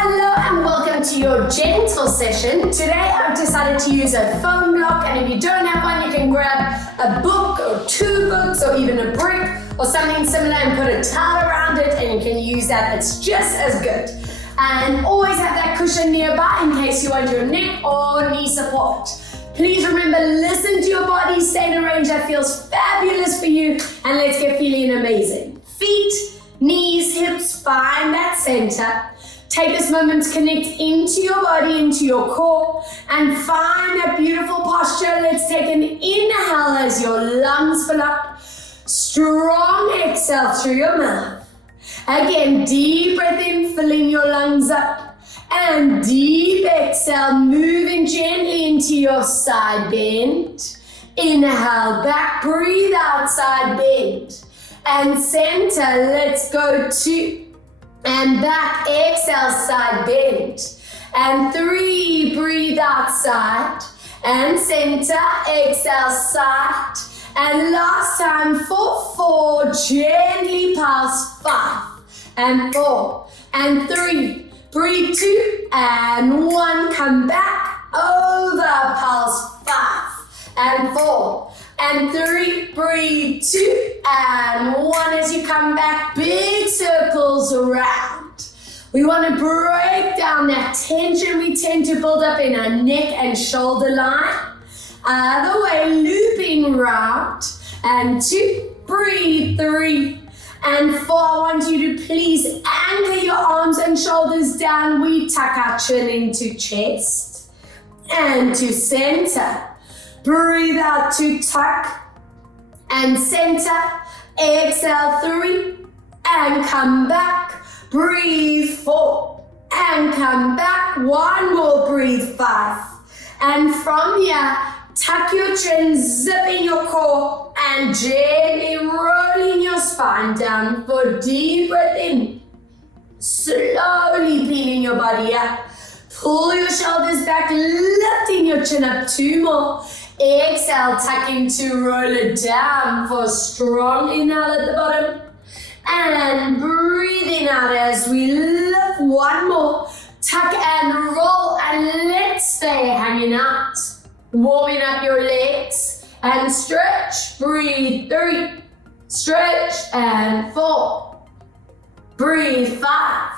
Hello and welcome to your gentle session. Today I've decided to use a foam block, and if you don't have one, you can grab a book or 2 books or even a brick or something similar and put a towel around it, and you can use that. It's just as good. And always have that cushion nearby in case you want your neck or knee support. Please remember, listen to your body, stay in a range that feels fabulous for you, and let's get feeling amazing. Feet, knees, hips, find that center. Take this moment to connect into your body, into your core, and find that beautiful posture. Let's take an inhale as your lungs fill up. Strong exhale through your mouth. Again, deep breath in, filling your lungs up. And deep exhale, moving gently into your side bend. Inhale, back, breathe out, side bend. And center, let's go 2. And back, exhale, side bend. And 3, breathe out, side. And center, exhale, side. And last time for 4, gently pulse 5. And 4, and 3, breathe 2, and 1, come back, over, pulse 5. And 4, and 3, breathe 2, and 1 as you come back, big circles around. We want to break down that tension we tend to build up in our neck and shoulder line. Other way, looping round. And 2, breathe 3, and 4. I want you to please anchor your arms and shoulders down. We tuck our chin into chest and to center. Breathe out to tuck and center. Exhale 3 and come back. Breathe 4 and come back. 1 more, breathe 5. And from here, tuck your chin, zipping your core, and gently rolling your spine down for deep breath in. Slowly peeling your body up. Pull your shoulders back, lifting your chin up. 2 more. Exhale, tucking to roll it down for a strong inhale at the bottom. And breathing out as we lift. 1 more. Tuck and roll, and let's stay hanging out. Warming up your legs and stretch. Breathe 3. Stretch and 4. Breathe 5.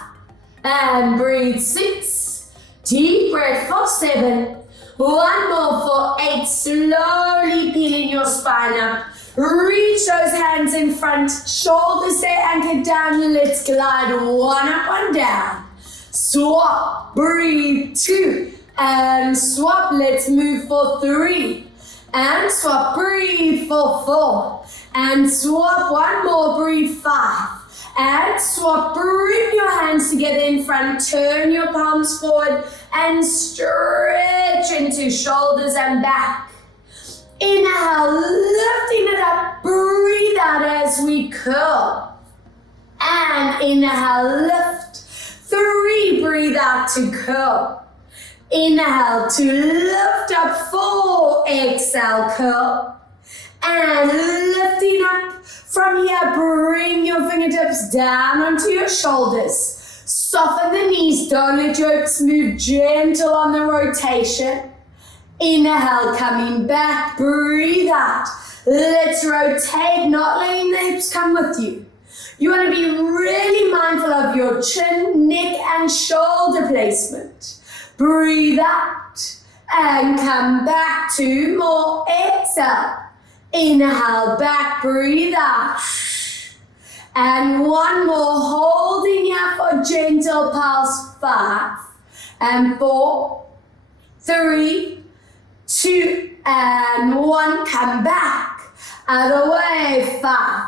And breathe 6. Deep breath for 7. 1 more for 8. Slowly peeling your spine up. Reach those hands in front. Shoulders stay anchored down. Let's glide 1 up, 1 down. Swap. Breathe 2. And swap. Let's move for 3. And swap. Breathe for 4. And swap. 1 more. Breathe 5. And swap. Bring your hands together in front. Turn your palms forward and stretch into shoulders and back. Inhale, lifting it up. Breathe out as we curl. And inhale, lift. 3, breathe out to curl. Inhale to lift up. 4, exhale, curl. And lifting up. From here, bring your fingertips down onto your shoulders. Soften the knees, don't let your hips move, gentle on the rotation. Inhale, coming back, breathe out. Let's rotate, not letting the hips come with you. You want to be really mindful of your chin, neck, and shoulder placement. Breathe out and come back. 2 more, exhale. Inhale, back, breathe out. And 1 more, holding here for gentle pulse. 5 and 4, 3, 2, and 1. Come back. Other way. 5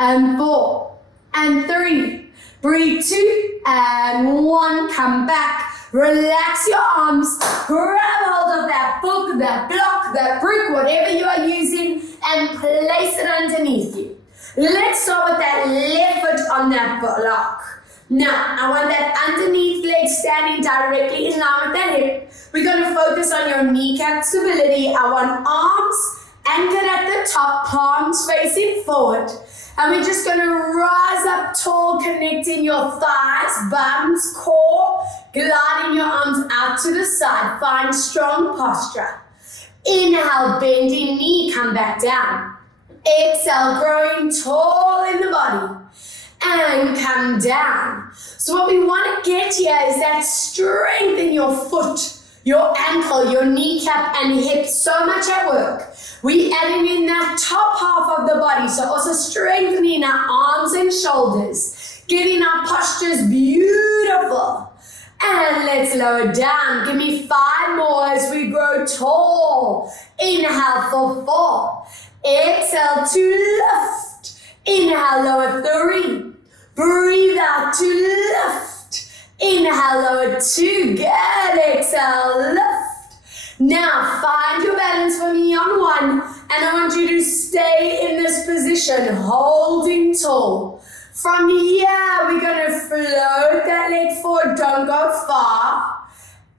and 4 and 3. Breathe 2 and 1. Come back. Relax your arms. Grab hold of that book, that block, that brick, whatever you are using, and place it underneath you. Let's start with that left foot on that block. Now, I want that underneath leg standing directly in line with that hip. We're going to focus on your kneecap stability. I want arms anchored at the top, palms facing forward. And we're just gonna rise up tall, connecting your thighs, bums, core, gliding your arms out to the side. Find strong posture. Inhale, bending knee, come back down. Exhale, growing tall in the body. And come down. So what we want to get here is that strength in your foot, your ankle, your kneecap and hip, so much at work. We adding in that top half of the body, so also strengthening our arms and shoulders, getting our postures beautiful. And let's lower down. Give me 5 more as we grow tall. Inhale for 4. Exhale to lift. Inhale, lower 3. Breathe out to lift. Inhale, lower 2. Good. Exhale, lift. Now find your balance for me on 1. And I want you to stay in this position, holding tall. From here, we're going to float that leg forward. Don't go far.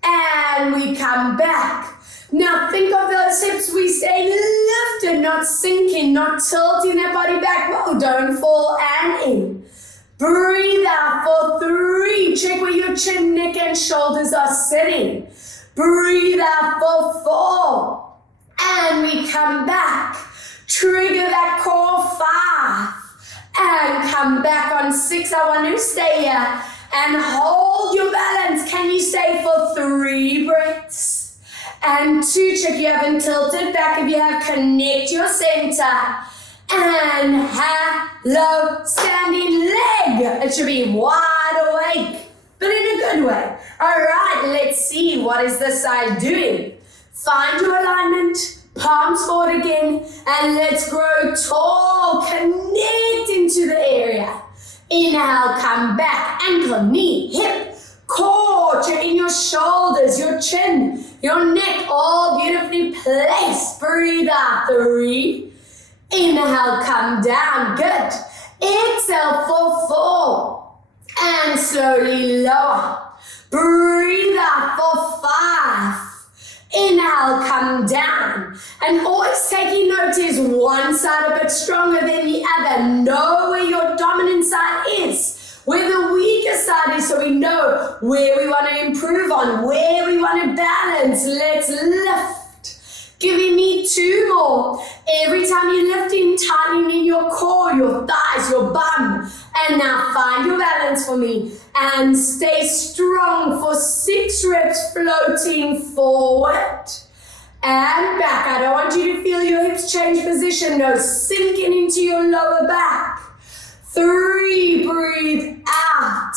And we come back. Now think of those hips. We stay lifted, not sinking, not tilting that body back. Whoa, don't fall and in. Breathe out for 3. Check where your chin, neck, and shoulders are sitting. Breathe out for 4. And we come back. Trigger that core 5. And come back on 6. I want to stay here. And hold your balance. Can you stay for 3 breaths? And 2, check you haven't tilted back. If you have, connect your center. And hello, standing leg. It should be wide awake, but in a good way. All right, let's see what is this side doing. Find your alignment, palms forward again, and let's grow tall. Connect into the area. Inhale, come back, ankle, knee, hip, core, check in your shoulders, your chin, your neck, all beautifully placed. Breathe out, 3. Inhale, come down, good. Exhale for 4. And slowly lower. Breathe out for 5. Inhale, come down. And always taking note, is one side a bit stronger than the other. Know where your dominant side is, where the weaker side is, so we know where we want to improve on, where we want to balance. Let's lift. Giving me 2 more. Every time you're lifting, tightening in your core, your thighs, your bum. And now find your balance for me. And stay strong for 6 reps, floating forward and back. I don't want you to feel your hips change position. No, sinking into your lower back. 3, breathe out.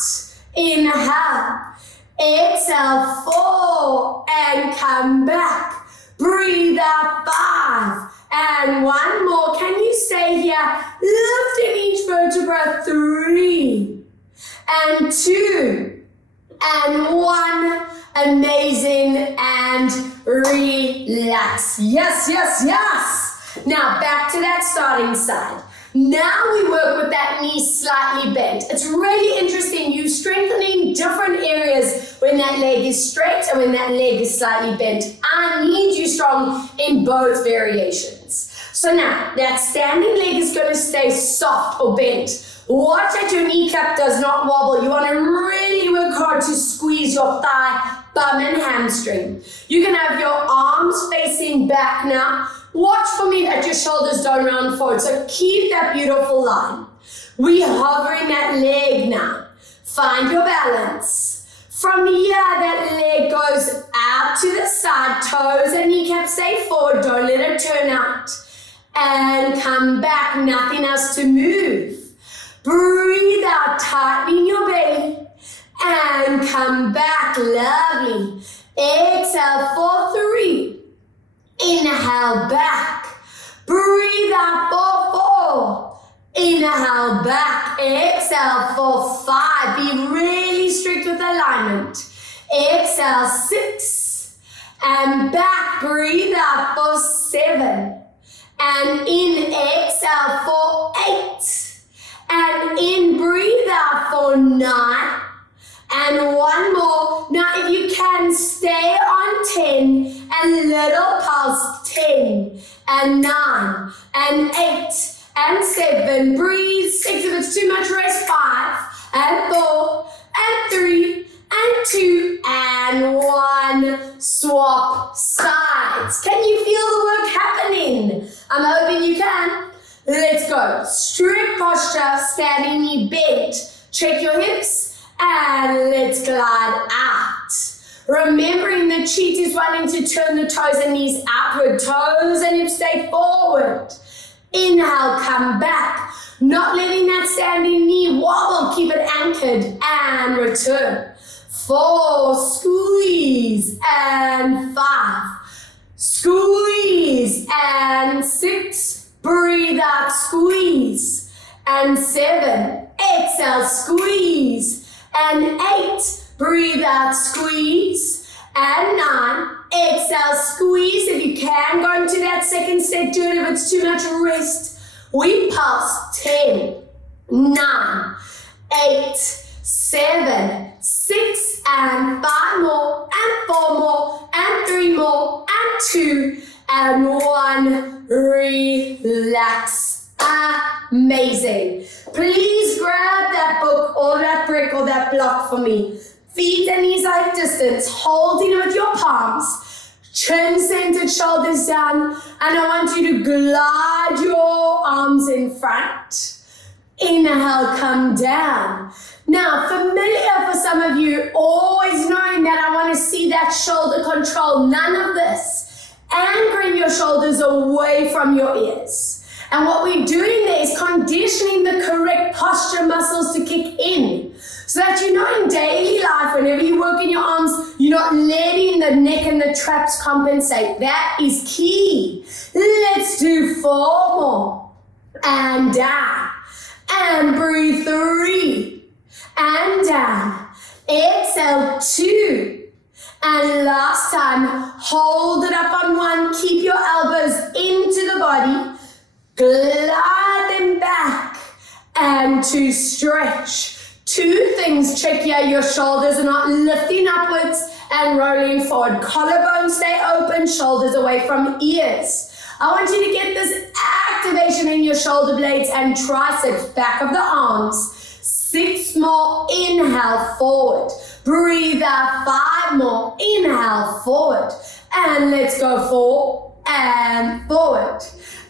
Inhale. Exhale, 4. And come back. Breathe out, 5. And 1 more. Can you stay here? Lifting each vertebra. 3. And 2. And 1. Amazing. And relax. Yes, yes, yes. Now back to that starting side. Now we work with that knee slightly bent. It's really interesting. You strengthening different areas when that leg is straight and when that leg is slightly bent. I need you strong in both variations. So now that standing leg is going to stay soft or bent. Watch that your kneecap does not wobble. You want to really work hard to squeeze your thigh, bum and hamstring. You can have your arms facing back now. Watch for me that your shoulders don't round forward. So keep that beautiful line. We hovering that leg now. Find your balance. From here, that leg goes out to the side. Toes and kneecap stay forward. Don't let it turn out. And come back. Nothing else to move. Breathe out. Tightening your belly. And come back. Lovely. Exhale for 3. Inhale back. Breathe out for 4. Inhale back. Exhale for 5. Be really strict with alignment. Exhale 6. And back. Breathe out for 7. And in. Exhale for 8. And in. Breathe out for 9. And 1 more. Now if you can, stay on 10 and little pulse. 10 and 9 and 8 and 7. Breathe. 6 if it's too much, rest. 5 and 4 and 3 and 2 and 1. Swap sides. Can you feel the work happening? I'm hoping you can. Let's go. Strict posture, standing knee bent. Check your hips and let's glide out. Remembering the cheat is wanting to turn the toes and knees outward. Toes and hips stay forward. Inhale, come back. Not letting that standing knee wobble. Keep it anchored and return. 4, squeeze, and 5. Squeeze, and 6. Breathe out, squeeze, and 7. Exhale, squeeze, and 8. Breathe out, squeeze, and 9. Exhale, squeeze. If you can, go into that second set. Do it if it's too much, rest. We pulse. 10, 9, 8, 7, 6, and 5 more, and 4 more, and 3 more, and 2, and 1. Relax. Amazing. Please grab that book or that brick or that block for me. Feet and knees are at distance, holding with your palms, chin centered, shoulders down, and I want you to glide your arms in front. Inhale, come down. Now, familiar for some of you, always knowing that I want to see that shoulder control, none of this. Anchoring your shoulders away from your ears. And what we're doing there is conditioning the correct posture muscles to kick in. So that you know in daily life, whenever you work in your arms, you're not letting the neck and the traps compensate. That is key. Let's do 4 more. And down. And breathe 3. And down. Exhale 2. And last time, hold it up on 1. Keep your elbows into the body. Glide them back. And to stretch. 2 things, check here, your shoulders are not lifting upwards and rolling forward. Collarbones stay open, shoulders away from ears. I want you to get this activation in your shoulder blades and triceps, back of the arms. 6 more, inhale, forward. Breathe out, 5 more, inhale, forward. And let's go 4 and forward.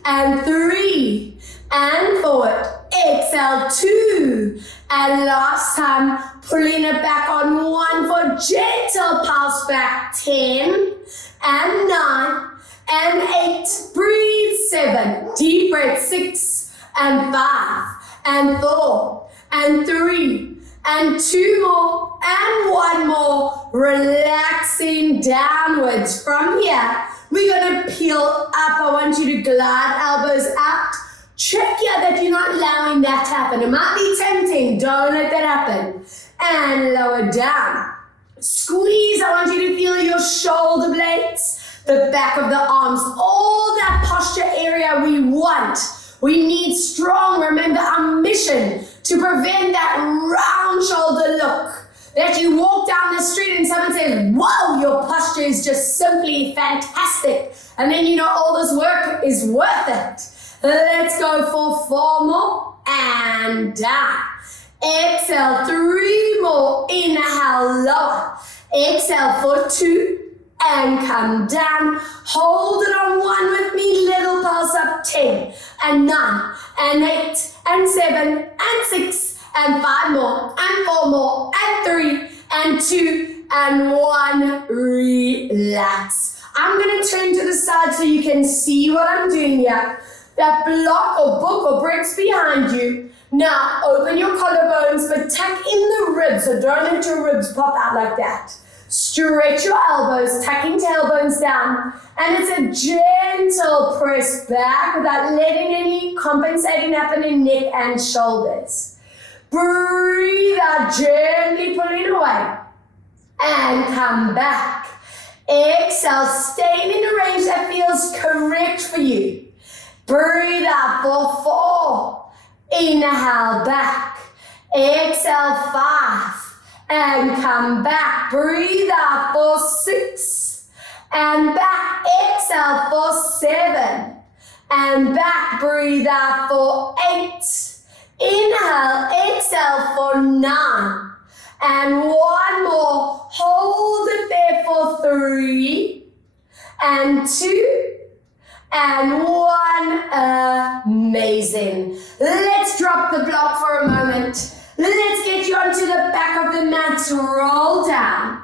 And 3 and forward. Exhale 2. And last time, pulling it back on 1 for gentle pulse back. 10 and 9 and 8. Breathe 7. Deep breath 6 and 5 and 4 and 3 and 2 more and 1 more. Relaxing downwards. From here, we're going to peel up. I want you to glide elbows out. Check here that you're not allowing that to happen. It might be tempting. Don't let that happen. And lower down. Squeeze. I want you to feel your shoulder blades, the back of the arms, all that posture area we want. We need strong. Remember our mission to prevent that round shoulder look. That you walk down the street and someone says, whoa, your posture is just simply fantastic. And then you know all this work is worth it. Let's go for 4 more and down. Exhale, 3 more. Inhale, lower. Exhale for 2 and come down. Hold it on 1 with me. Little pulse up. 10 and 9 and 8 and 7 and 6 and 5 more and 4 more and 3 and 2 and 1. Relax. I'm going to turn to the side so you can see what I'm doing here. That block or book or bricks behind you. Now open your collarbones but tuck in the ribs, so don't let your ribs pop out like that. Stretch your elbows, tucking tailbones down, and it's a gentle press back without letting any compensating happen in neck and shoulders. Breathe out, gently pulling away and come back. Exhale, staying in the range that feels correct for you. Breathe out for 4. Inhale back. Exhale 5. And come back. Breathe out for 6. And back. Exhale for 7. and back. Breathe out for 8. Inhale, exhale for 9. And one more. Hold it there for 3 and 2 and 1. Amazing. Let's drop the block for a moment. Let's get you onto the back of the mat. Roll down.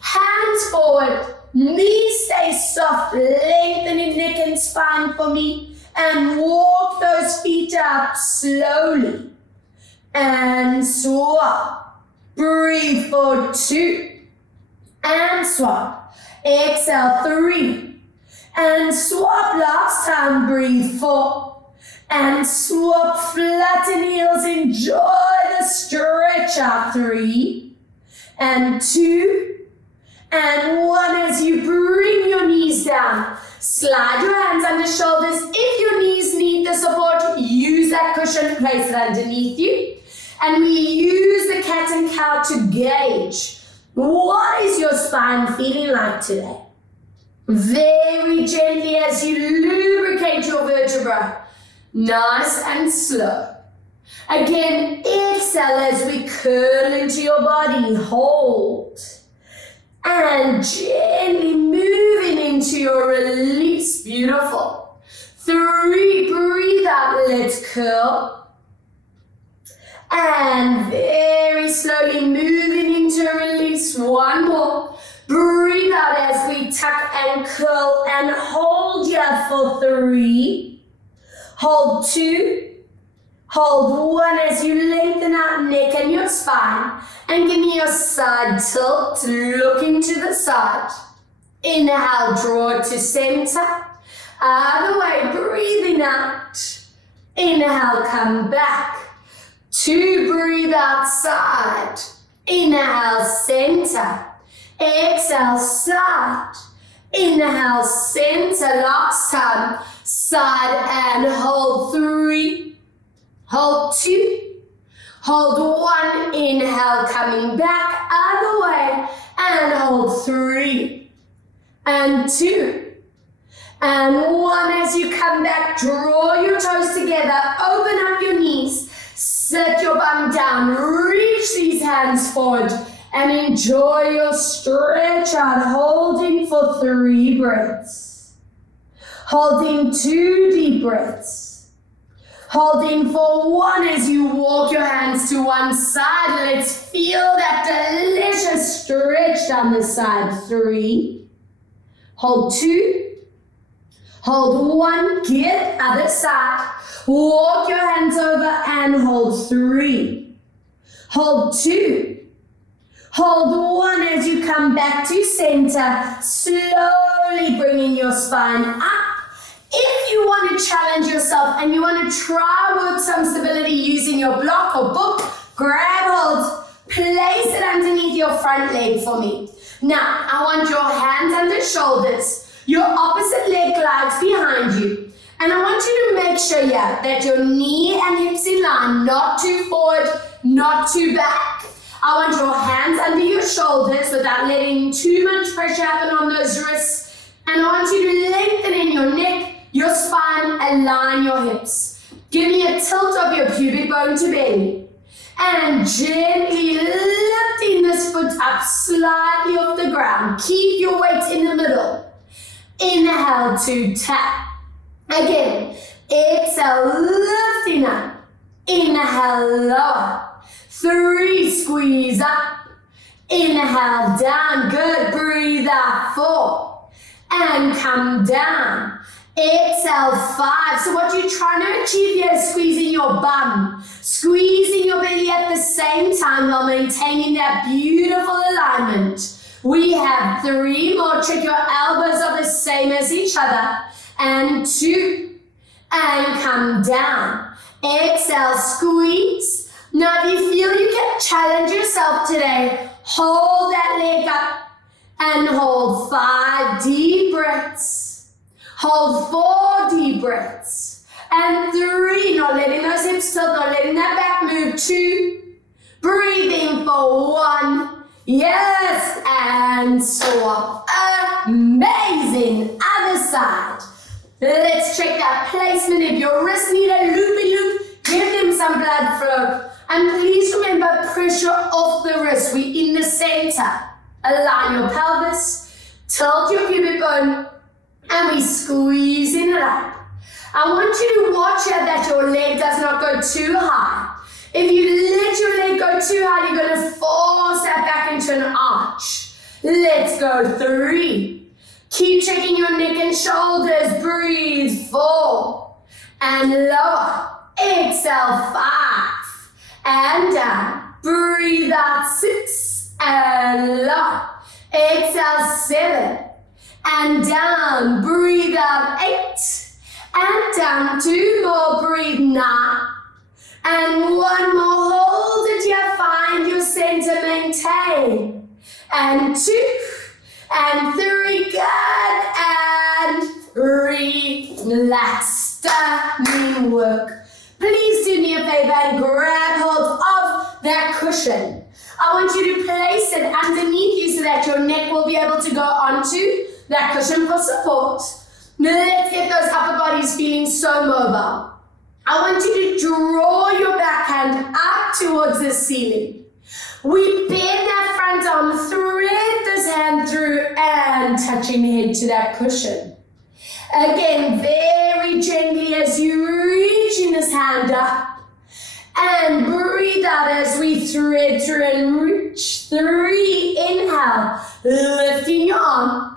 Hands forward. Knees stay soft. Lengthening neck and spine for me. And walk those feet up slowly. And swap. Breathe for 2. And swap. Exhale 3. And swap last time. Breathe 4. And swap, flatten heels, enjoy the stretch out. 3 and 2 and 1. As you bring your knees down, slide your hands under shoulders. If your knees need the support, use that cushion, place it underneath you. And we use the cat and cow to gauge, what is your spine feeling like today? Very gently as you lubricate your vertebra. Nice and slow. Again, exhale as we curl into your body. Hold. And gently moving into your release. Beautiful. 3, breathe out. Let's curl. And very slowly moving into release. 1 more. Breathe out as we tuck and curl and hold here for 3. Hold 2, hold 1 as you lengthen out neck and your spine. And give me your side tilt, looking to the side. Inhale, draw to center. Other way, breathing out. Inhale, come back. 2, breathe outside. Inhale, center. Exhale, side. Inhale, center. Last time. Side and hold 3, hold 2, hold 1, inhale, coming back, other way, and hold 3, and 2, and 1. As you come back, draw your toes together, open up your knees, set your bum down, reach these hands forward, and enjoy your stretch out, holding for 3 breaths. Holding 2 deep breaths. Holding for 1 as you walk your hands to one side. Let's feel that delicious stretch down the side. 3. Hold 2. Hold 1. Get other side. Walk your hands over and hold 3. Hold 2. Hold 1 as you come back to center. Slowly bringing your spine up. If you want to challenge yourself and you want to try work some stability using your block or book, grab hold, place it underneath your front leg for me. Now, I want your hands under shoulders, your opposite leg glides behind you. And I want you to make sure that your knee and hips in line, not too forward, not too back. I want your hands under your shoulders without letting too much pressure happen on those wrists. And I want you to lengthen in your neck, your spine, align your hips. Give me a tilt of your pubic bone to belly. And gently lifting this foot up slightly off the ground. Keep your weight in the middle. Inhale to tap. Again, exhale, lifting up. Inhale, lower. 3, squeeze up. Inhale, down. Good. Breathe out. 4. And come down. Exhale, 5. So what you're trying to achieve here is squeezing your bum, squeezing your belly at the same time while maintaining that beautiful alignment. We have 3 more. Check your elbows are the same as each other. And 2. And come down. Exhale, squeeze. Now if you feel you can challenge yourself today, hold that leg up and hold 5 deep breaths. Hold 4 deep breaths. And 3, not letting those hips tilt, not letting that back move. 2, breathing for 1. Yes, and swap. Amazing. Other side. Let's check that placement. If your wrists need a loopy loop, give them some blood flow. And please remember, pressure off the wrist. We're in the center. Align your pelvis, tilt your pubic bone, and we squeezing it up. I want you to watch here that your leg does not go too high. If you let your leg go too high, you're going to force that back into an arch. Let's go 3. Keep checking your neck and shoulders. Breathe. 4. And lower. Exhale. 5. And down. Breathe out. 6. And lower. Exhale. 7. And down. Breathe out. 8. And down. 2 more. Breathe. 9. And 1 more. Hold it here. Find your center. Maintain. And 2. And 3. Good. And relax. Stunning work. Please do me a favor and grab hold of that cushion. I want you to place it underneath you so that your neck will be able to go onto that cushion for support. Now let's get those upper bodies feeling so mobile. I want you to draw your backhand up towards the ceiling. We bend that front arm, thread this hand through and touching head to that cushion. Again, very gently as you reaching this hand up. And breathe out as we thread through and reach. 3, inhale, lifting your arm.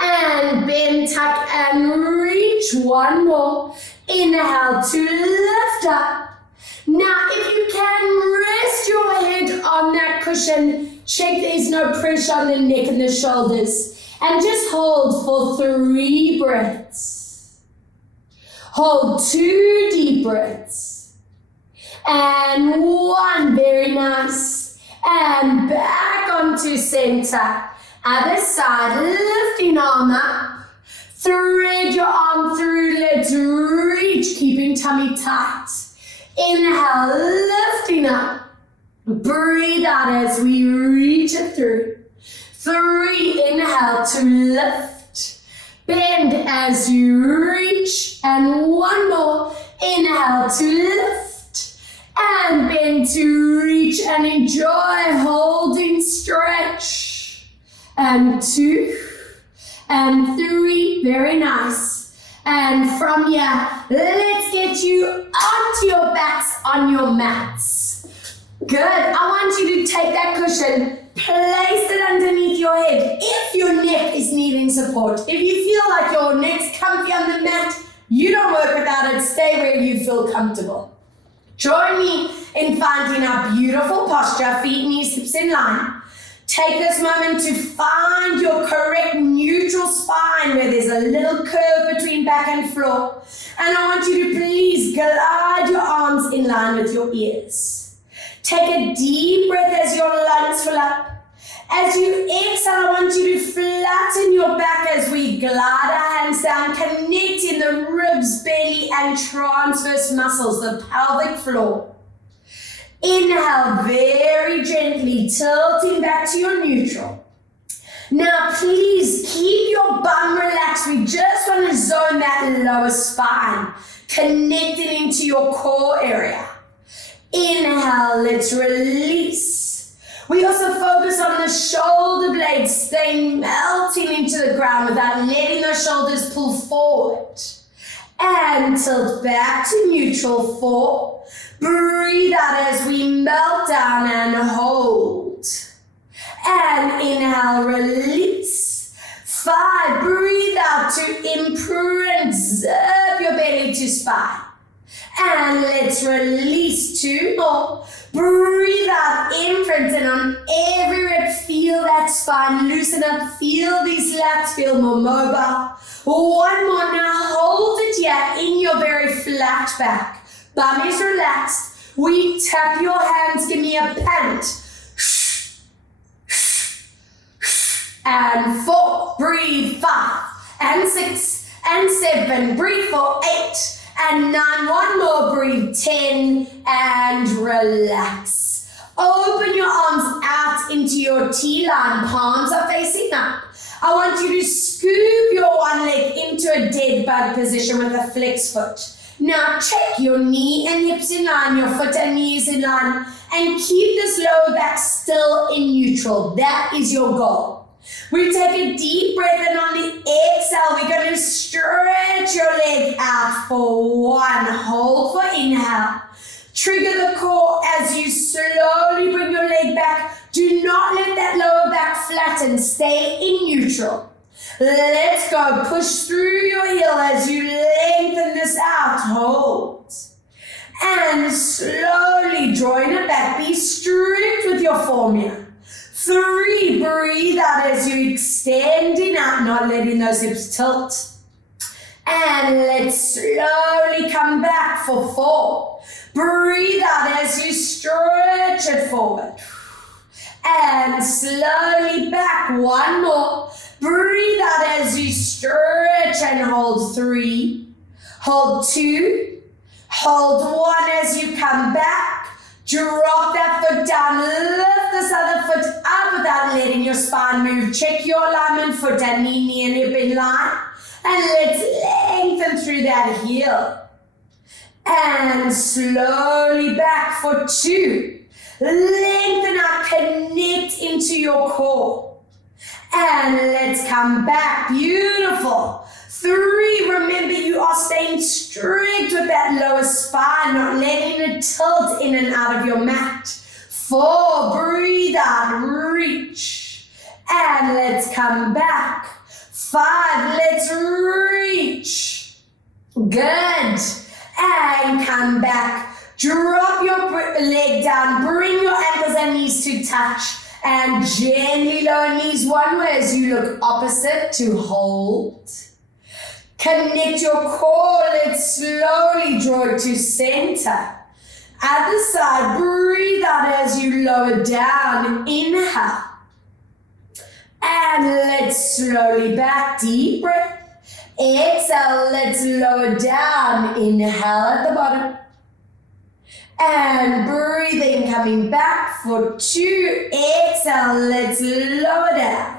And bend, tuck, and reach. 1 more. Inhale to lift up. Now, if you can rest your head on that cushion, check there's no pressure on the neck and the shoulders. And just hold for 3 breaths. Hold 2 deep breaths. And 1, very nice. And back onto center. Other side, lifting arm up. Thread your arm through, let's reach, keeping tummy tight. Inhale, lifting up. Breathe out as we reach it through. 3, inhale to lift. Bend as you reach. And 1 more, inhale to lift. And bend to reach and enjoy holding stretch. And 2. And 3, very nice. And from here, let's get you onto your backs on your mats. Good. I want you to take that cushion, place it underneath your head if your neck is needing support. If you feel like your neck's comfy on the mat, you don't work without it. Stay where you feel comfortable. Join me in finding our beautiful posture, feet, knees, hips in line. Take this moment to find your correct neutral spine where there's a little curve between back and floor. And I want you to please glide your arms in line with your ears. Take a deep breath as your lungs fill up. As you exhale, I want you to flatten your back as we glide our hands down, connecting the ribs, belly, and transverse muscles, the pelvic floor. Inhale very gently, tilting back to your neutral. Now please keep your bum relaxed. We just want to zone that lower spine, connecting into your core area. Inhale, let's release. We also focus on the shoulder blades staying melting into the ground without letting those shoulders pull forward. And tilt back to neutral. 4. Breathe out as we melt down and hold. And inhale, release. 5, breathe out to imprint, zip your belly to spine. And let's release. 2 more. Breathe out, imprint, and on every rep, feel that spine loosen up, feel these lats feel more mobile. 1 more, now hold it here in your very flat back. Bum is relaxed. We tap your hands, give me a pant. And 4, breathe. 5, and 6, and 7, breathe for 8, and 9, 1 more, breathe. 10, and relax. Open your arms out into your T-line, palms are facing up. I want you to scoop your one leg into a dead bug position with a flex foot. Now check your knee and hips in line, your foot and knees in line, and keep this lower back still in neutral. That is your goal. We take a deep breath, and on the exhale, we're going to stretch your leg out for one. Hold for inhale. Trigger the core as you slowly bring your leg back. Do not let that lower back flatten. Stay in neutral. Let's go. Push through your heel as you lengthen this out. Hold. And slowly drawing it back. Be strict with your formula. 3, breathe out as you extending out, not letting those hips tilt. And let's slowly come back for 4. Breathe out as you stretch it forward. And slowly back. 1 more. Breathe out as you stretch and hold. 3. Hold 2. Hold 1 as you come back. Drop that foot down. Lift this other foot up without letting your spine move. Check your alignment, foot and knee and hip in line. And let's lengthen through that heel. And slowly back for 2. Lengthen out, connect into your core. And let's come back. Beautiful. 3, remember you are staying strict with that lower spine, not letting it tilt in and out of your mat. 4, breathe out, reach. And let's come back. 5, let's reach. Good. And come back. Drop your leg down, bring your ankles and knees to touch. And gently lower knees one way as you look opposite to hold. Connect your core. Let's slowly draw it to center. Other side, breathe out as you lower down. Inhale. And let's slowly back. Deep breath. Exhale. Let's lower down. Inhale at the bottom. And breathing, coming back for 2. Exhale. Let's lower down.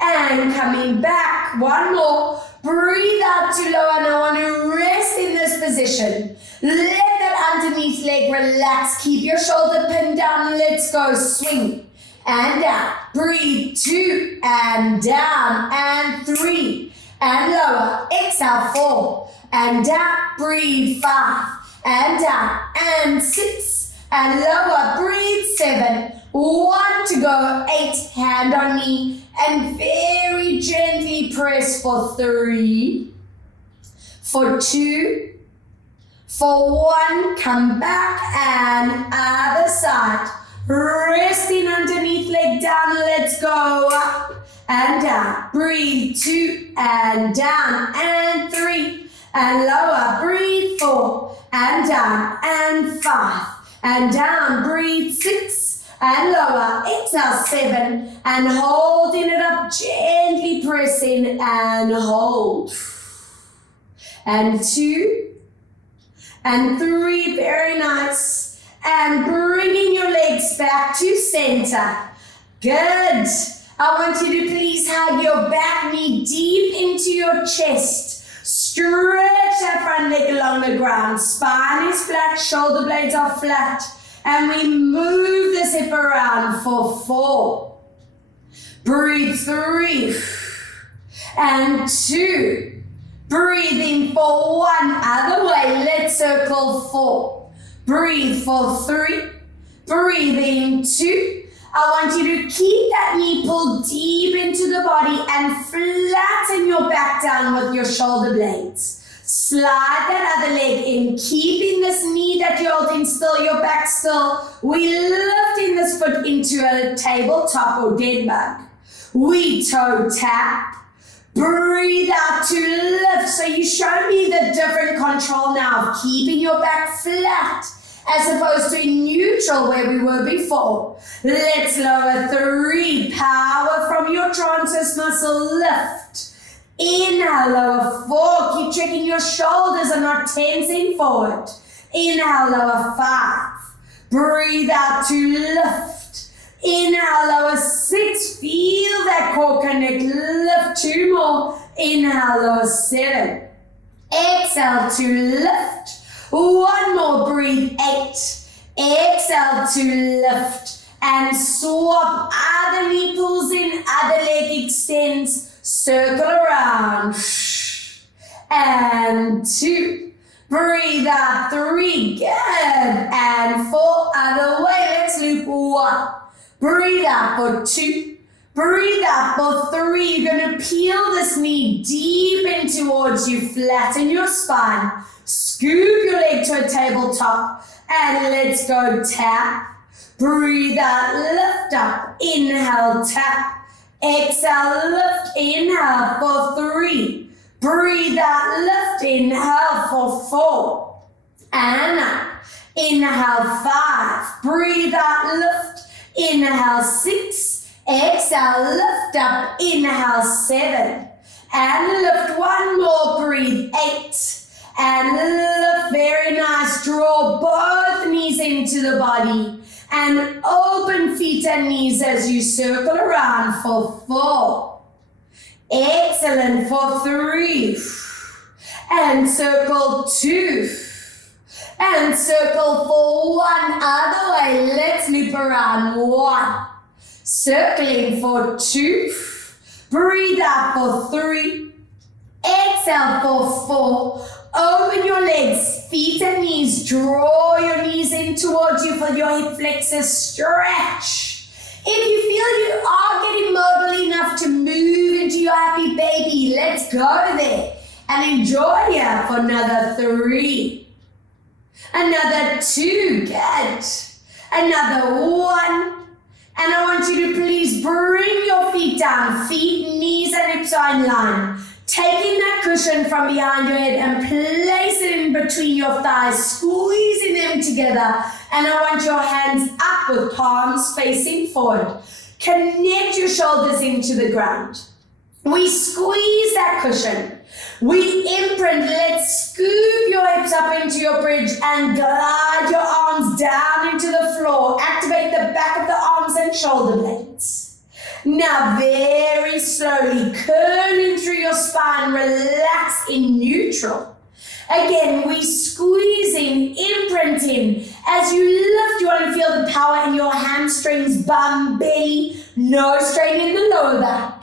And coming back, 1 more. Breathe out to lower. And I want to rest in this position. Let that underneath leg relax. Keep your shoulder pinned down. Let's go. Swing and down. Breathe. 2 and down. And 3 and lower. Exhale. 4 and down. Breathe. 5 and down. And 6 and lower. Breathe. 7. 1 to go. 8. Hand on knee. And very gently press for 3, for 2, for 1, come back and other side. Resting underneath, leg down, let's go up and down. Breathe, 2 and down and 3 and lower. Breathe, 4 and down and 5 and down. Breathe, 6. And lower, exhale, 7, and holding it up, gently pressing and hold. And 2, and 3, very nice. And bringing your legs back to center. Good. I want you to please hug your back knee deep into your chest. Stretch that front leg along the ground. Spine is flat, shoulder blades are flat. And we move this hip around for 4. Breathe, 3 and 2. Breathe in for 1. Other way, let's circle 4. Breathe for 3. Breathe in 2. I want you to keep that knee pulled deep into the body and flatten your back down with your shoulder blades. Slide that other leg in, keeping this knee that you're holding still, your back still. We lifting this foot into a tabletop or dead bug. We toe tap. Breathe out to lift. So you show me the different control now of keeping your back flat as opposed to in neutral where we were before. Let's lower 3. Power from your transverse muscle, lift. Inhale, lower 4. Keep checking your shoulders are not tensing forward. Inhale, lower 5. Breathe out to lift. Inhale, lower 6. Feel that core connect, lift 2 more. Inhale, lower 7. Exhale to lift. 1 more, breathe 8. Exhale to lift. And swap. Other knee pulls in, other leg extends. Circle around. And 2. Breathe out. 3. Good. And 4. Other way. Let's loop. 1. Breathe out for 2. Breathe out for 3. You're going to peel this knee deep in towards you. Flatten your spine. Scoop your leg to a tabletop. And let's go tap. Breathe out. Lift up. Inhale. Tap. Exhale. Lift. Inhale for 3. Breathe out. Lift. Inhale for 4. And up. Inhale. 5. Breathe out. Lift. Inhale. 6. Exhale, lift up, inhale, 7, and lift 1 more, breathe, 8, and lift, very nice, draw both knees into the body, and open feet and knees as you circle around for 4, excellent, for 3, and circle 2, and circle for 1, other way, let's loop around, 1, circling for 2, breathe out for 3, exhale for 4, open your legs, feet and knees, draw your knees in towards you for your hip flexors, stretch. If you feel you are getting mobile enough to move into your happy baby, let's go there and enjoy here for another 3, another 2, good, another 1, and I want you to please bring your feet down. Feet, knees, and hips are in line. Taking that cushion from behind your head and place it in between your thighs, squeezing them together. And I want your hands up with palms facing forward. Connect your shoulders into the ground. We squeeze that cushion. We imprint. Let's scoop your hips up into your bridge and glide your arms down into the floor. Activate the back of the arms and shoulder blades. Now very slowly curling through your spine, relax in neutral. Again, we squeezing, imprinting. As you lift, you want to feel the power in your hamstrings, bum, belly, no strain in the lower back.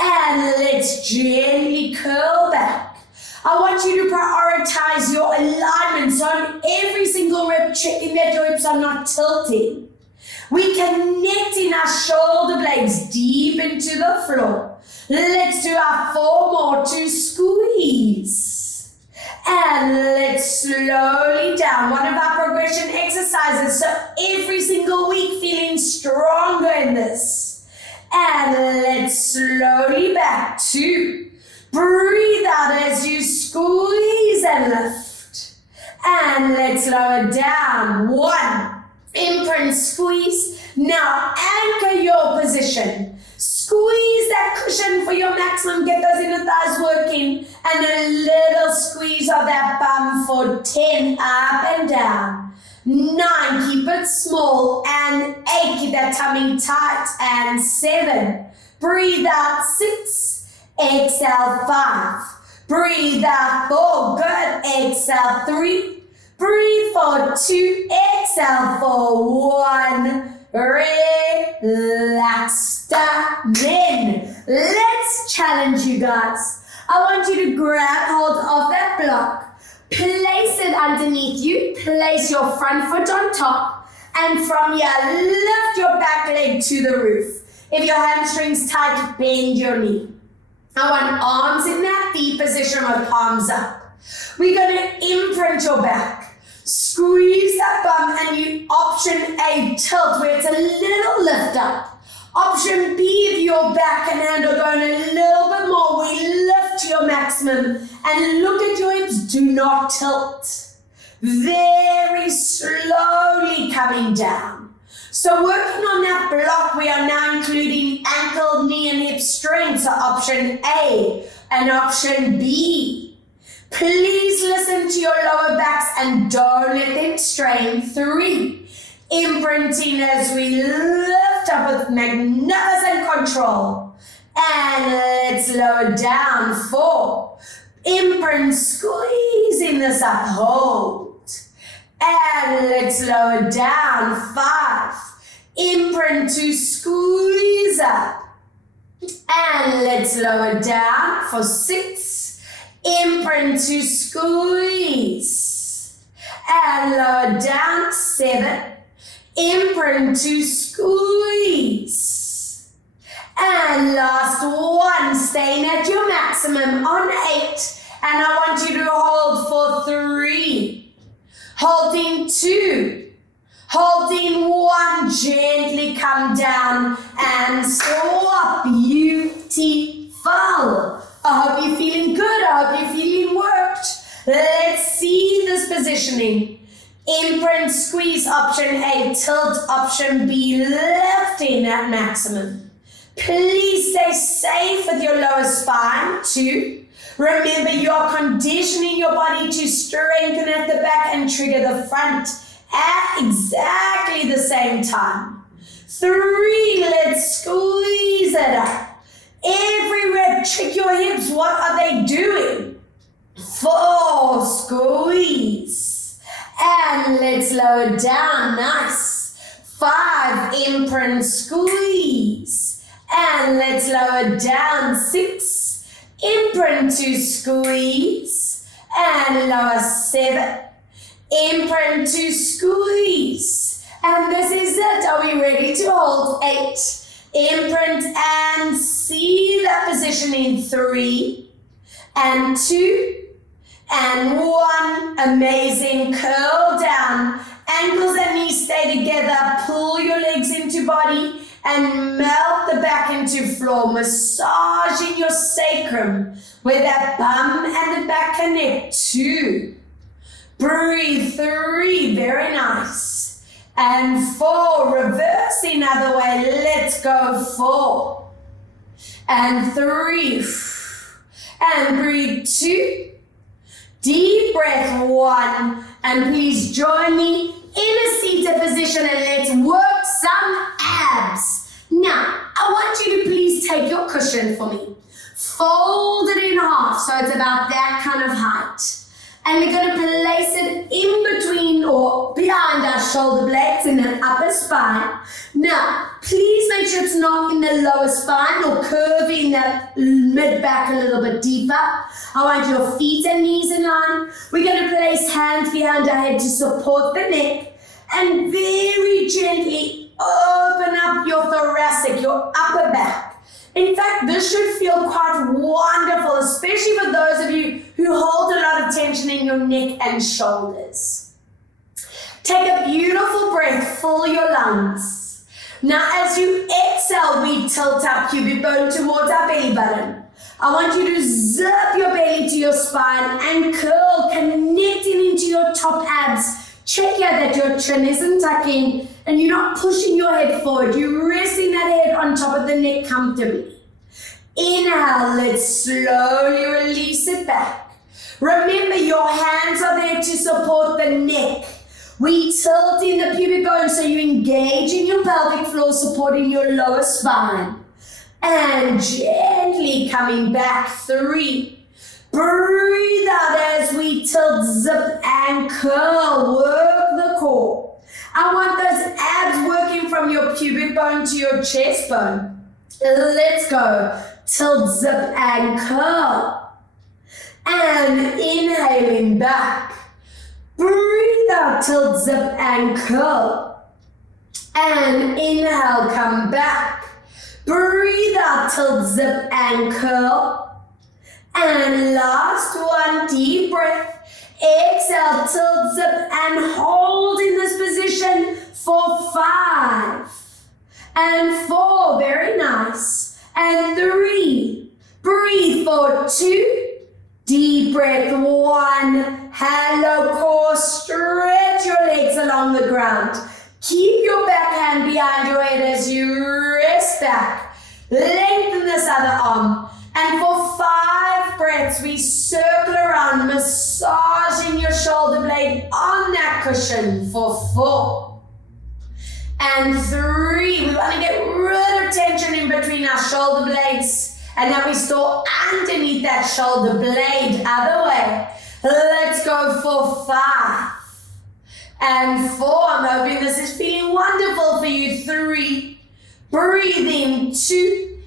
And let's gently curl back. I want you to prioritize your alignment. So on every single rep, checking that your hips are not tilting. We connecting our shoulder blades deep into the floor. Let's do our 4 more to squeeze. And let's slowly down. One of our progression exercises. So every single week feeling stronger in this. And let's slowly back 2. Breathe out as you squeeze and lift. And let's lower down. 1. Imprint, squeeze. Now anchor your position. Squeeze that cushion for your maximum. Get those inner thighs working. And a little squeeze of that bum for 10. Up and down. 9, keep it small, and 8, keep that tummy tight, and 7, breathe out, 6, exhale, 5, breathe out, 4, good, exhale, 3, breathe for 2, exhale for 1, relax, stop, then, let's challenge you guys. I want you to grab hold of that block. Place it underneath you, place your front foot on top, and from here, lift your back leg to the roof. If your hamstring's tight, bend your knee. I want arms in that V position with palms up. We're going to imprint your back. Squeeze that bum and you option A, tilt, where it's a little lift up. Option B, if your back and hand are going a little bit more, we lift to your maximum and look at your hips, do not tilt. Very slowly coming down. So working on that block, we are now including ankle, knee and hip strength, so option A and option B. Please listen to your lower backs and don't let them strain. 3. Imprinting as we lift up with magnificent control. And let's lower down. 4. Imprint, squeezing this up, hold. And let's lower down. 5. Imprint to squeeze up. And let's lower down for 6. Imprint to squeeze. And lower down. 7. Imprint to squeeze. And last one, staying at your maximum on 8. And I want you to hold for 3. Holding 2. Holding 1, gently come down and swap. Beautiful. I hope you're feeling good. I hope you're feeling worked. Let's see this positioning. Imprint, squeeze, option A, tilt, option B, lifting at maximum. Please stay safe with your lower spine. 2. Remember, you are conditioning your body to strengthen at the back and trigger the front at exactly the same time. 3, let's squeeze it up. Every rep, check your hips. What are they doing? 4, squeeze. And let's lower down, nice. 5, imprint, squeeze. And let's lower down, 6. Imprint to squeeze. And lower 7. Imprint to squeeze. And this is it. Are we ready to hold? 8. Imprint and see that position in 3 and 2 and 1. Amazing. Curl down. Ankles and knees stay together. Pull your legs into body and melt the back into floor. Massaging your sacrum where that bum and the back connect. 2. Breathe. 3. Very nice. And 4. Reversing other way. Let's go. 4. And 3. And breathe. 2. Deep breath. 1. And please join me in a seated position and let's work some abs. Now, I want you to please take your cushion for me. Fold it in half so it's about that kind of height. And we're going to place it in between or behind our shoulder blades in the upper spine. Now, please make sure it's not in the lower spine or curving that mid-back a little bit deeper. I want your feet and knees in line. We're going to place hands behind our head to support the neck and very gently open up your thoracic, your upper back. In fact, this should feel quite wonderful, especially for those of you who hold a lot of tension in your neck and shoulders. Take a beautiful breath, fill your lungs. Now, as you exhale, we tilt our pubic bone towards our belly button. I want you to zip your belly to your spine and curl, connecting into your top abs. Check here that your chin isn't tucking and you're not pushing your head forward. You're resting that head on top of the neck comfortably. Inhale, let's slowly release it back. Remember, your hands are there to support the neck. We tilt in the pubic bone so you engage in your pelvic floor, supporting your lower spine. And gently coming back. 3. Breathe out as we tilt, zip, and curl. Work the core. I want those abs working from your pubic bone to your chest bone. Let's go. Tilt, zip, and curl. And inhaling back. Breathe out, tilt, zip, and curl. And inhale, come back. Breathe out, tilt, zip, and curl. And last one, deep breath. Exhale, tilt, zip, and hold in this position for 5. And 4, very nice. And 3, breathe for 2. Deep breath, 1. Hello, core, stretch your legs along the ground. Keep your back hand behind your head as you rest back. Lengthen this other arm. And for 5 breaths, we circle around, massaging your shoulder blade on that cushion for 4. And 3, we want to get rid of tension in between our shoulder blades. And now we store underneath that shoulder blade, other way. Let's go for 5 and 4. I'm hoping this is feeling wonderful for you. 3, breathe in. 2,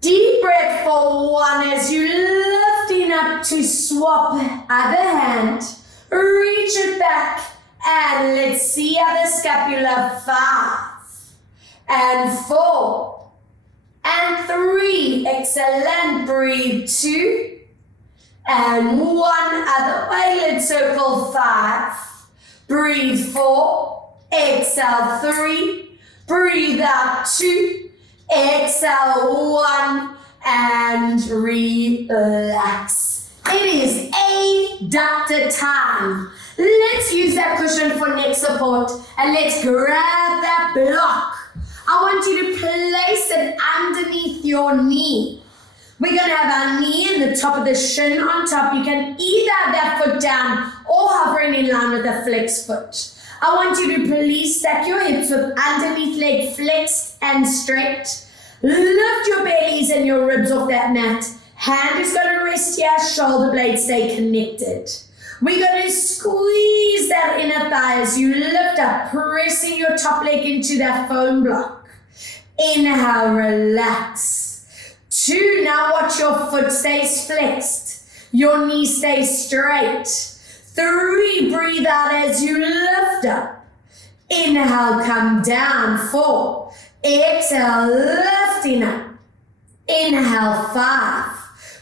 deep breath for 1 as you're lifting up to swap. Other hand, reach it back, and let's see other scapula. 5 and 4 and 3. Excellent. Breathe. 2 and 1. Other way. Let's circle. 5. Breathe. 4. Exhale. 3. Breathe out. 2. Exhale. 1. And relax. It is adductor time. Let's use that cushion for neck support, and let's grab that block. I want you to place it underneath your knee. We're going to have our knee and the top of the shin on top. You can either have that foot down or hovering in line with the flexed foot. I want you to please stack your hips with underneath leg flexed and straight. Lift your bellies and your ribs off that mat. Hand is going to rest here, shoulder blades stay connected. We're going to squeeze that inner thigh as you lift up, pressing your top leg into that foam block. Inhale, relax. 2, now watch your foot stays flexed. Your knee stays straight. 3, breathe out as you lift up. Inhale, come down. 4, exhale, lifting up. Inhale, 5.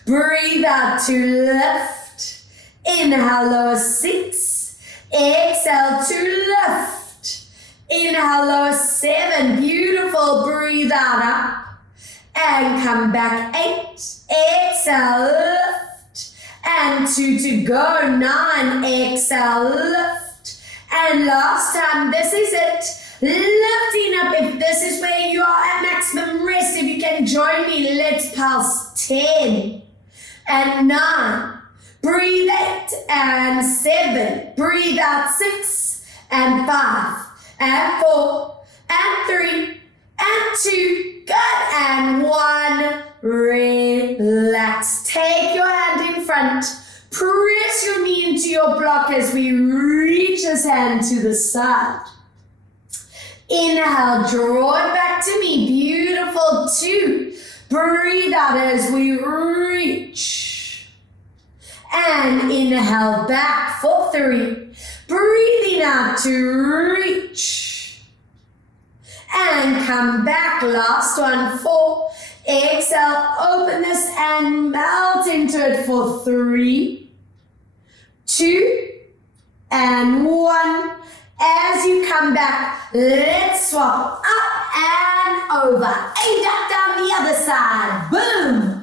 Breathe out to lift. Inhale, lower. 6. Exhale to lift. Inhale, lower. 7. Beautiful. Breathe out up. And come back. 8. Exhale, lift. And 2 to go. 9. Exhale, lift. And last time. This is it. Lifting up. If this is where you are at maximum rest, if you can join me, let's pulse. 10 and 9. Breathe 8 and 7. Breathe out 6 and 5 and 4 and 3 and 2. Good. And 1. Relax. Take your hand in front. Press your knee into your block as we reach this hand to the side. Inhale, draw it back to me. Beautiful. 2. Breathe out as we reach. And inhale back for 3. Breathing out to reach. And come back. Last one. 4. Exhale, open this and melt into it for 3, 2, and 1. As you come back, let's swap up and over. Adduct on the other side. Boom.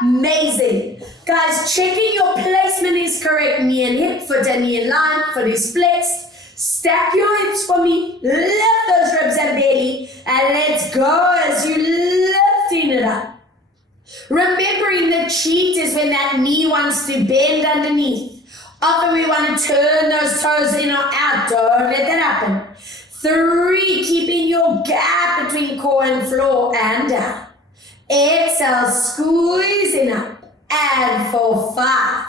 Amazing. Guys, checking your placement is correct. Knee and hip, foot and knee in line, foot is flexed. Stack your hips for me. Lift those ribs and belly. And let's go as you lifting it up. Remembering the cheat is when that knee wants to bend underneath. Often we want to turn those toes in or out. Don't let that happen. 3, keeping your gap between core and floor and down. Exhale, squeezing up. And for 5.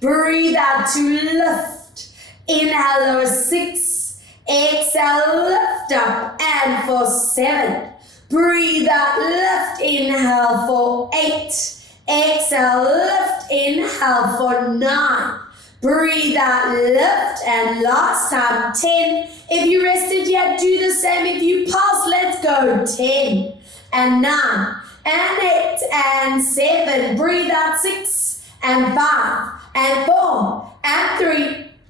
Breathe out to lift. Inhale, lower. 6. Exhale, lift up. And for 7. Breathe out, lift. Inhale for 8. Exhale, lift. Inhale for 9. Breathe out, lift, and last time, 10. If you rested yet, do the same. If you pulse, let's go. 10 and 9 and 8 and 7. Breathe out, 6 and 5 and 4 and 3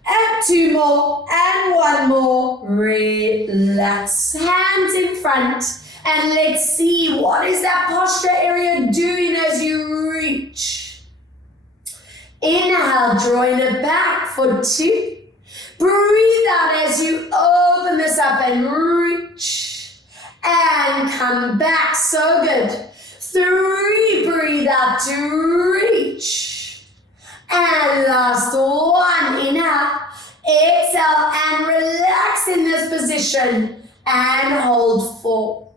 and 2 more and 1 more. Relax. Hands in front, and let's see what is that posture area doing as you reach. Inhale, drawing it back for 2. Breathe out as you open this up and reach. And come back. So good. 3. Breathe out to reach. And last one. Inhale. Exhale and relax in this position. And hold 4.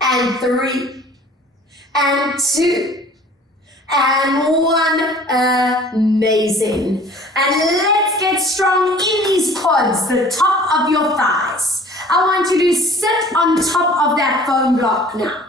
And 3. and 2, and 1. Amazing. And let's get strong in these quads, the top of your thighs. I want you to sit on top of that foam block now,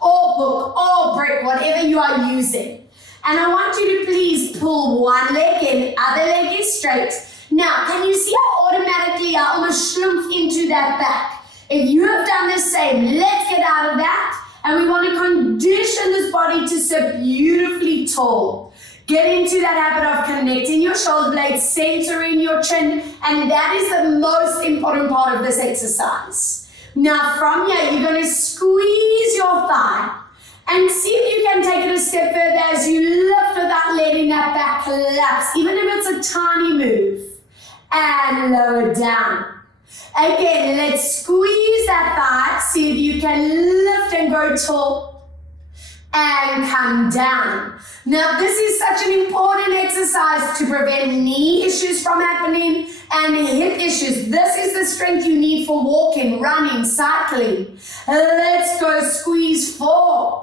or book, or brick, whatever you are using. And I want you to please pull one leg in, other leg is straight. Now, can you see how automatically I almost slumped into that back? If you have done the same, let's get out of that. And we want to condition this body to sit beautifully tall. Get into that habit of connecting your shoulder blades, centering your chin, and that is the most important part of this exercise. Now from here, you're going to squeeze your thigh and see if you can take it a step further as you lift without letting that back collapse, even if it's a tiny move. And lower down. Again, let's squeeze that thigh, see if you can lift and go tall. And come down. Now this is such an important exercise to prevent knee issues from happening and hip issues. This is the strength you need for walking, running, cycling. Let's go squeeze 4.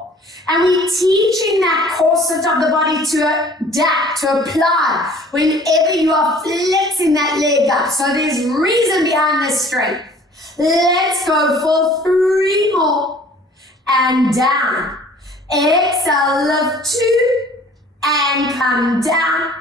And we're teaching that corset of the body to adapt, to apply whenever you are flexing that leg up. So there's reason behind this strength. Let's go for 3 more. And down. Exhale, lift 2 and come down.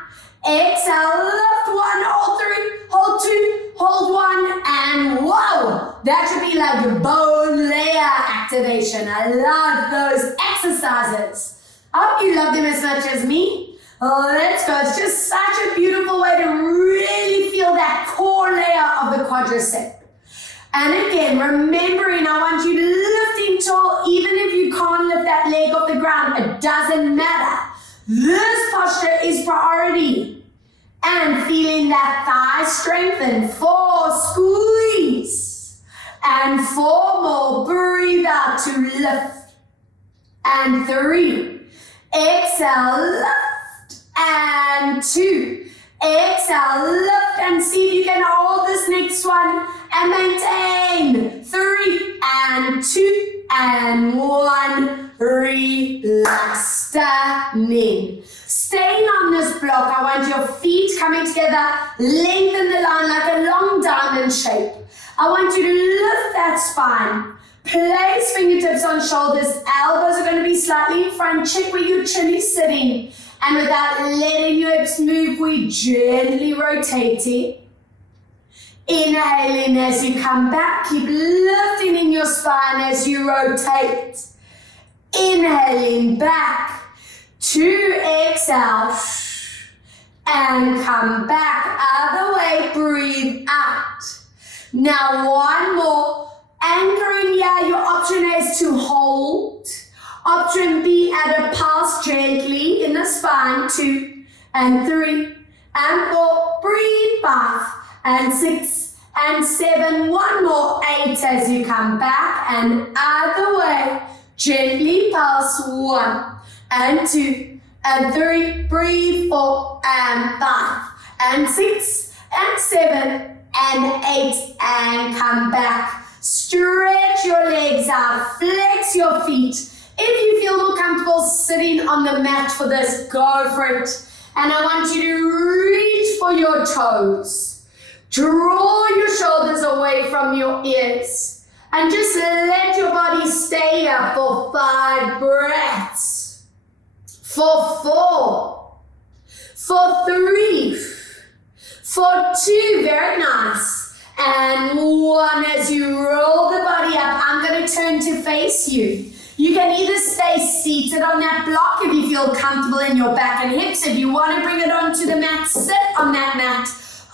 Exhale, lift 1, hold 3, hold 2, hold 1, and whoa! That should be like your bone layer activation. I love those exercises. I hope you love them as much as me. Let's go. It's just such a beautiful way to really feel that core layer of the quadricep. And again, remembering, I want you lifting tall, even if you can't lift that leg off the ground, it doesn't matter. This posture is priority. And feeling that thigh strengthen. 4, squeeze. And 4 more, breathe out to lift. And 3, exhale, lift. And 2, exhale, lift, and see if you can hold this next one. And maintain. 3 and 2 and 1. Relax. Standing. Staying on this block, I want your feet coming together. Lengthen the line like a long diamond shape. I want you to lift that spine. Place fingertips on shoulders. Elbows are going to be slightly in front. Check where your chin is sitting. And without letting your hips move, we gently rotating. Inhaling as you come back, keep lifting in your spine as you rotate. Inhaling back, 2 exhale, and come back, other way, breathe out. Now 1 more, anchoring here, your option is to hold. Option B, add a pulse gently in the spine, 2 and 3 and 4, breathe 5 and 6 and 7, 1 more, 8 as you come back and other way, gently pulse 1 and 2 and 3, breathe 4 and 5 and 6 and 7 and 8 and come back. Stretch your legs out, flex your feet. If you feel more comfortable sitting on the mat for this, go for it. And I want you to reach for your toes. Draw your shoulders away from your ears. And just let your body stay up for 5 breaths. For 4. For 3. For 2, very nice. And 1, as you roll the body up, I'm going to turn to face you. You can either stay seated on that block if you feel comfortable in your back and hips. If you want to bring it onto the mat, sit on that mat.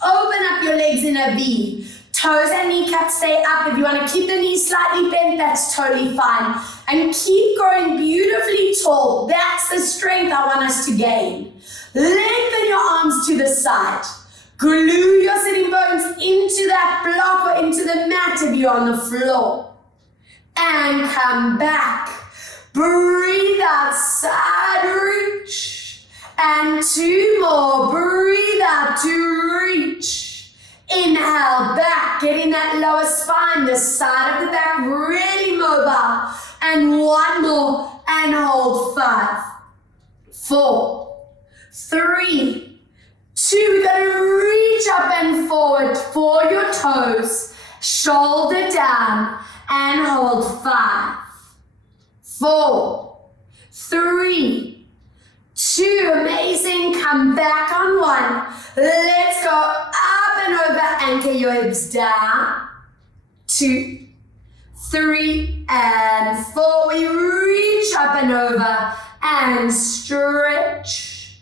Open up your legs in a V. Toes and kneecaps stay up. If you want to keep the knees slightly bent, that's totally fine. And keep growing beautifully tall. That's the strength I want us to gain. Lengthen your arms to the side. Glue your sitting bones into that block or into the mat if you're on the floor. And come back. Breathe out, side reach. And 2 more. Breathe out to reach. Inhale, back, getting that lower spine, the side of the back really mobile. And one more, and hold 5, 4, 3, 2. We're going to reach up and forward for your toes, shoulder down, and hold 5, 4, 3, 2. Amazing. Come back on 1. Let's go up and over. Anchor your hips down. 2, 3, and 4. We reach up and over and stretch.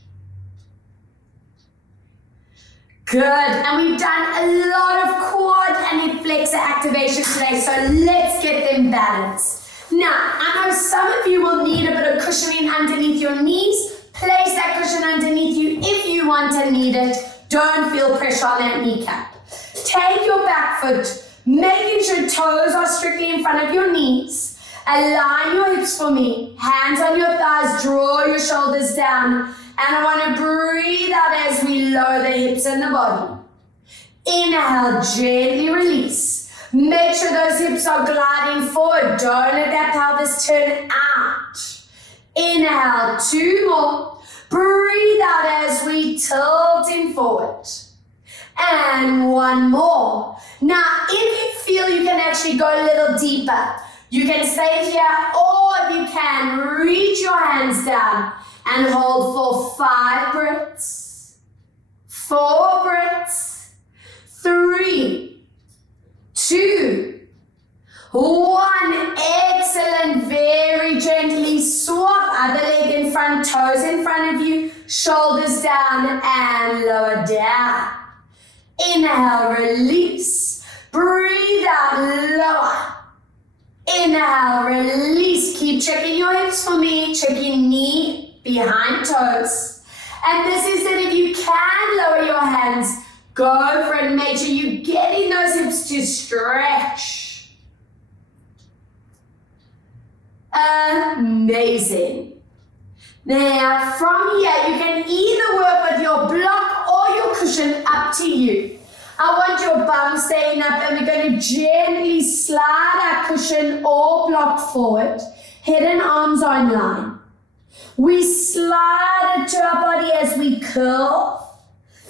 Good. And we've done a lot of quad and hip flexor activation today, so let's get them balanced. Now, I know some of you will need a bit of cushioning underneath your knees. Place that cushion underneath you if you want and need it. Don't feel pressure on that kneecap. Take your back foot, making sure toes are strictly in front of your knees. Align your hips for me. Hands on your thighs, draw your shoulders down. And I want to breathe out as we lower the hips and the body. Inhale, gently release. Make sure those hips are gliding forward. Don't let that pelvis turn out. Inhale, 2 more. Breathe out as we tilt in forward. And 1 more. Now, if you feel you can actually go a little deeper, you can stay here, or if you can, reach your hands down and hold for 5 breaths, 4 breaths, 3, 2, 1. Excellent. Very gently swap other leg in front, toes in front of you, shoulders down and lower down. Inhale, release. Breathe out, lower. Inhale, release. Keep checking your hips for me. Checking knee behind toes. And this is that if you can lower your hands, go for it. Make sure you're getting those hips to stretch. Amazing. Now, from here, you can either work with your block or your cushion, up to you. I want your bum staying up, and we're going to gently slide our cushion or block forward. Head and arms are in line. We slide it to our body as we curl.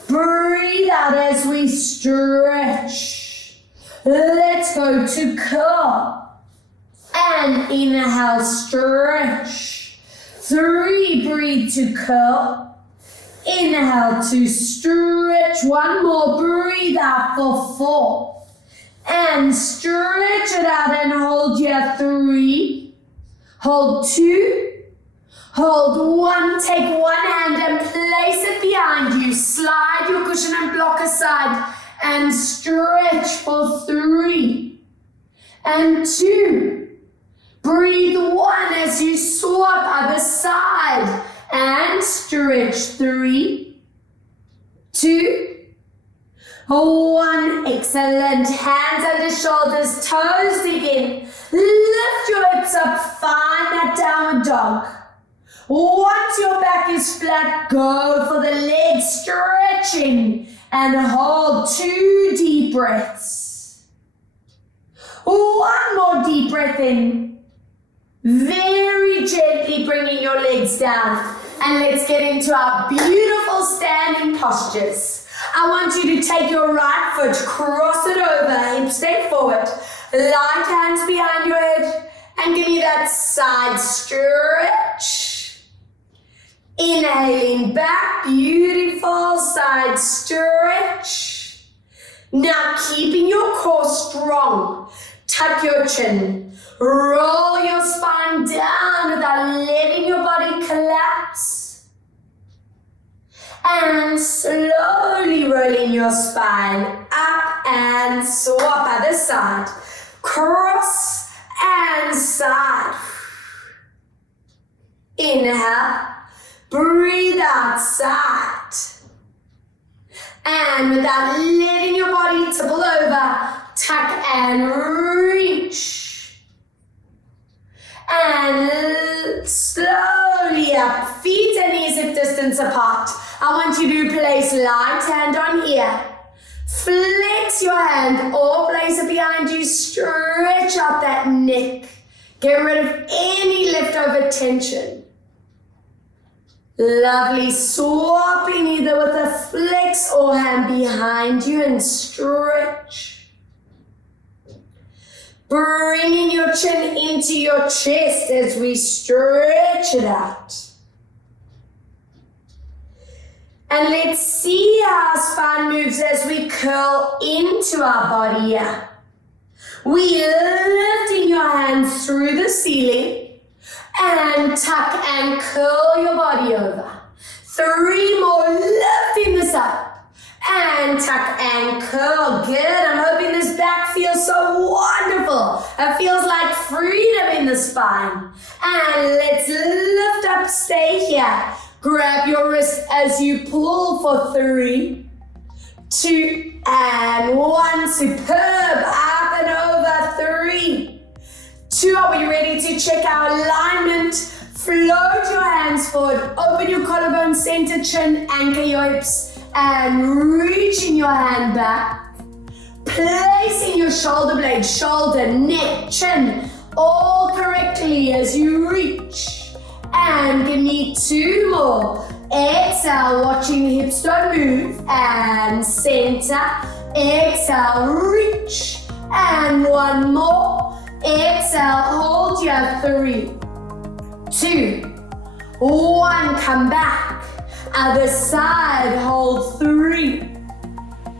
Breathe out as we stretch. Let's go to curl. And inhale, stretch. 3, breathe to curl. Inhale to stretch. 1 more, breathe out for 4. And stretch it out and hold here. 3. Hold 2. Hold 1. Take 1 hand and place it behind you. Slide your cushion and block aside. And stretch for 3. And 2. Breathe 1 as you swap other side and stretch. 3, 2, 1. Excellent. Hands under shoulders, toes dig in. Lift your hips up, find that downward dog. Once your back is flat, go for the legs stretching and hold 2 deep breaths. 1 more deep breath in. Very gently bringing your legs down, and let's get into our beautiful standing postures. I want you to take your right foot, cross it over, hips stay forward, light hands behind your head, and give me that side stretch. Inhaling back, beautiful side stretch. Now keeping your core strong, tuck your chin. Roll your spine down without letting your body collapse. And slowly rolling your spine up and swap other side. Cross and side. Inhale, breathe out, side. And without letting your body topple over, tuck and reach. And slowly up, feet and knees hip distance apart. I want you to place light hand on ear. Flex your hand or place it behind you. Stretch out that neck. Get rid of any leftover tension. Lovely. Swapping either with a flex or hand behind you and stretch. Bringing your chin into your chest as we stretch it out. And let's see how our spine moves as we curl into our body here. We lifting your hands through the ceiling and tuck and curl your body over. 3 more, lifting this up and tuck and curl. Good. I'm hoping this back feels so wonderful. It feels like freedom in the spine. And let's lift up, stay here. Grab your wrist as you pull for 3, 2, and 1. Superb. Up and over. 3, 2. Are we ready to check our alignment? Float your hands forward. Open your collarbone, center chin, anchor your hips, and reaching your hand back. Placing your shoulder blade, shoulder, neck, chin, all correctly as you reach. And give me 2 more. Exhale, watching the hips don't move. And center. Exhale, reach. And 1 more. Exhale, hold here. 3, 2, 1. Come back. Other side, hold. 3,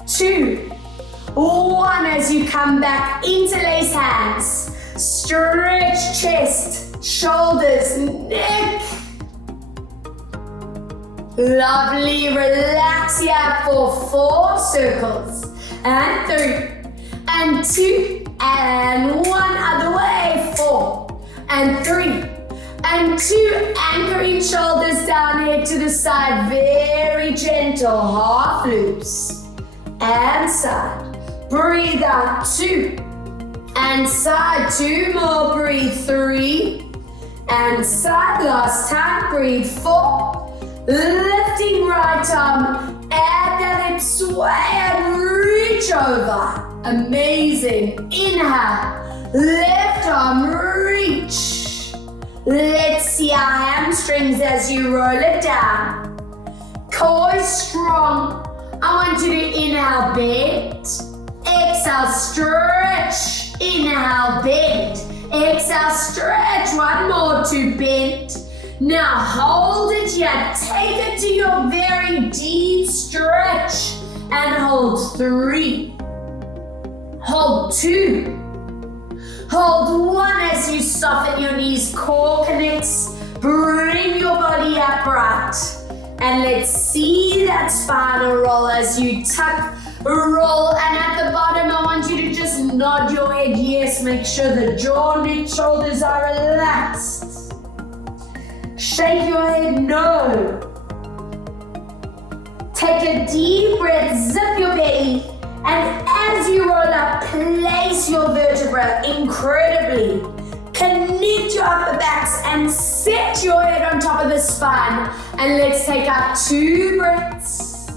2, 1. As you come back, interlace hands. Stretch chest. Shoulders, neck. Lovely. Relax here for 4 circles. And 3, and 2, and 1. Other way. 4, and 3, and 2. Anchoring shoulders down, head to the side. Very gentle. Half loops. And side. Breathe out. 2. And side. 2 more. Breathe. 3. And side, last time, breathe. 4, lifting right arm, add that hip sway and reach over. Amazing. Inhale, left arm, reach. Let's see our hamstrings as you roll it down. Core is strong. I want you to inhale, bend. Exhale, stretch. Inhale, bend. Exhale, stretch. 1 more to bend. Now hold it here. Take it to your very deep stretch. And hold 3. Hold 2. Hold 1 as you soften your knees. Core connects. Bring your body upright. And let's see that spinal roll as you tuck, roll, and at the bottom I want you to just nod your head. Yes, make sure the jaw, neck, shoulders are relaxed. Shake your head no. Take a deep breath, zip your belly, and as you roll up, place your vertebra incredibly. Connect your upper backs and set your head on top of the spine. And let's take our 2 breaths.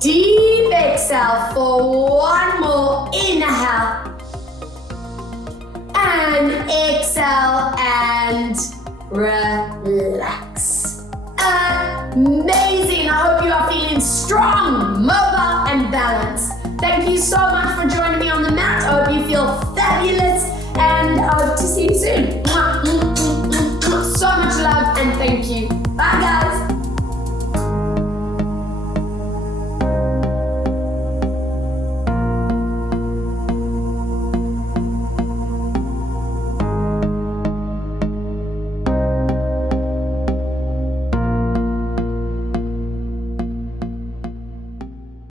Deep exhale for 1 more. Inhale. And exhale and relax. Amazing. I hope you are feeling strong, mobile, and balanced. Thank you so much